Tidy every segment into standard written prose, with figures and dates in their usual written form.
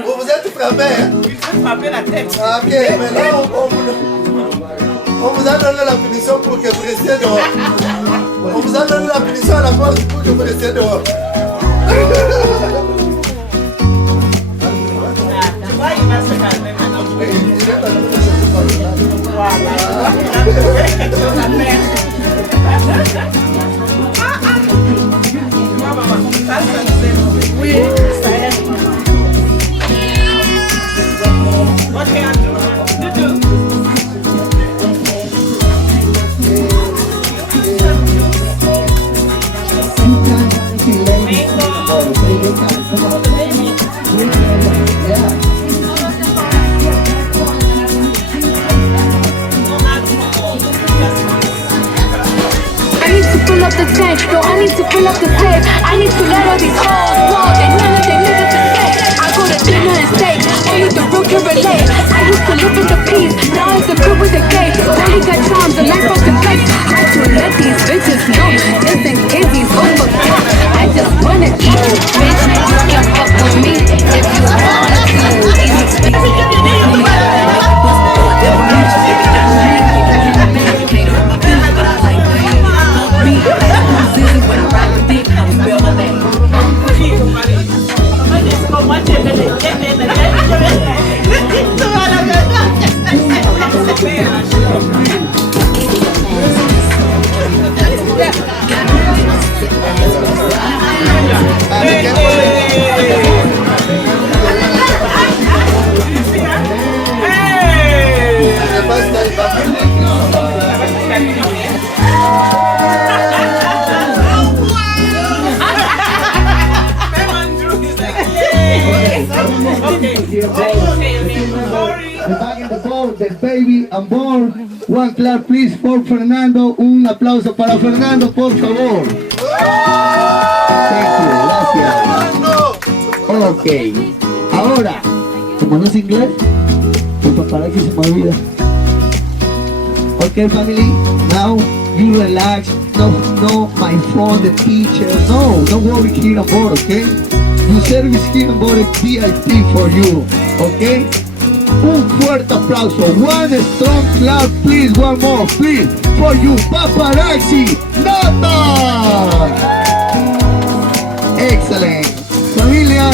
Vous êtes frappé, hein? Frapper la tête. Ah, ok, mais là, on vous a donné la punition pour que vous restiez dehors. On vous a donné la punition à la force pour que vous restiez dehors. Tu vois, il va se calmer maintenant. Voilà. Il a trouvé quelque chose à faire. Maman, ça, oui, ça aide. What can I do? I need to fill up the tank, no, I need to fill up the safe. I need to let all these hoes walk, and none of them niggas to say. I go to dinner and steak, only the real can relate. I used to live in the peace, now it's the good with the gay. Only got charms, the life of the fake. I to let these bitches know, this ain't Izzy's over. I just wanna eat you, bitch. You can fuck with me if you want The baby and born. One clap please for Fernando. Un aplauso para Fernando, por favor. Thank you, gracias. Ok, ahora, como no es inglés, pues para que se me olvida. Ok, family, now you relax. No, my phone, the teacher. No, don't worry here on board, okay? Your service here on board is VIP for you, okay? Un fuerte aplauso. One strong clap, please. One more, please. For you, paparazzi. Nota. Excellent. Familia,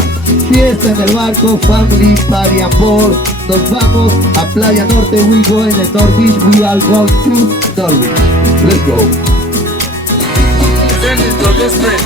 fiesta en el barco, family party on board. Nos vamos a Playa Norte. We go in the North Beach. We are going to North Beach. Let's go. go straight.